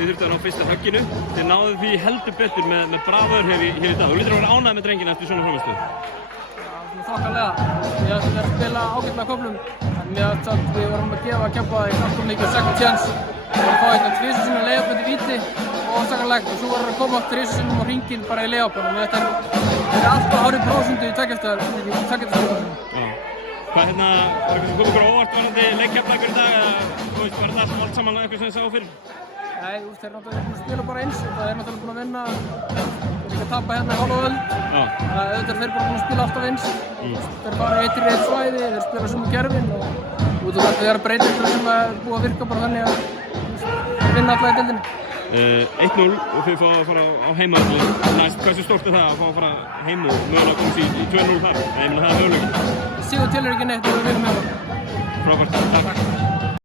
þið þurftu að ná fyrsta högginu. Þið náðu því heldur betur með braður hér í dag. Þú lítur að vera ánægð með drengina eftir svona frammistöðu. Já, þokkalega. Við ætlum að spila ágætlega köflum. Mér finnst að við vorum að keppa í alltaf mikið second chance. Við vorum að fá eitthvað tvisvar sinnum layup undir víti og ósakanlegt og svo vorum við að koma þrisvar sinnum á hringinn bara í layupunum. Þetta er alltaf hárið prósentu í tveggjastaspilum. Hvað var eitthvað sem kom ykkur á óvart varðandi leikjafnleikur í dag eða var þetta allt saman eitthvað sem þið sáu fyrir? Nei, þeir eru náttúrulega búin að spila bara eins. Það er náttúrulega búin að vinna. Þeir líka að tapa hérna í hálfa öld. Auðvitað er þeir bara búin að spila alltaf eins. Þeir fara eitt í eitt svæði, þeir spila sömu gerfin og út af þetta er breytingar sem er búið að virka bara þannig að þeir vinna alla í deildinni. 1-0 og þið fá að fara á heimavelli næst. Hversu stórt er það að fá að fara heim og mögulega komast í 2-0 þar? Ég meina það er mögulegur. Sigur til ekki neitt og við vinnum með það. Frábært, takk.